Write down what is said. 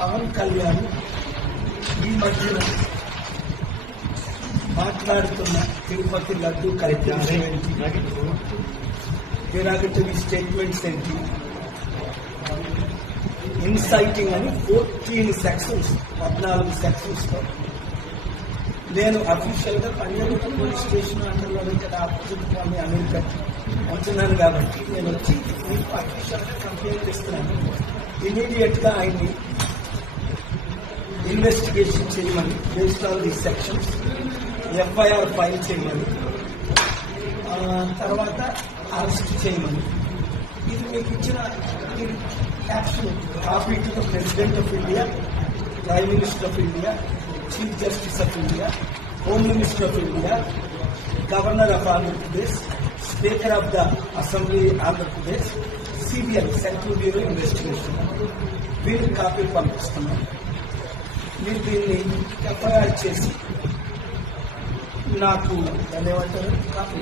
పవన్ కళ్యాణ్ ఈ మధ్యన మాట్లాడుతున్న Tirupati laddu correct derogatory statements ఏంటి, ఇన్సైటింగ్ అని 14 సెక్షన్స్ 14 సెక్షన్స్తో నేను అఫీషియల్గా కన్యాకుమారి పోలీస్ స్టేషన్ అండర్లోనే కదా ఆపోజిట్ వాళ్ళని అమెరికా ఉంటున్నాను కాబట్టి నేను వచ్చి మీకు అఫీషియల్గా కంప్లైంట్ ఇస్తున్నాను. ఇమీడియట్గా ఆయన్ని ఇన్వెస్టిగేషన్ చేయమని, based on the sections FIR file చేయమని, తర్వాత అరెస్ట్ చేయమని. ఇది మీకు ఇచ్చిన caption copy to the president of India, prime minister of India, chief justice of India, home minister of India, governor of Andhra Pradesh, speaker of the assembly Andhra Pradesh, CBI central bureau investigation వీళ్ళకి కాపీలు పంపిస్తున్నాం. మీరు దీన్ని ఎఫ్ఐఆర్ చేసి నాకు ధన్యవాదాలు కాపీ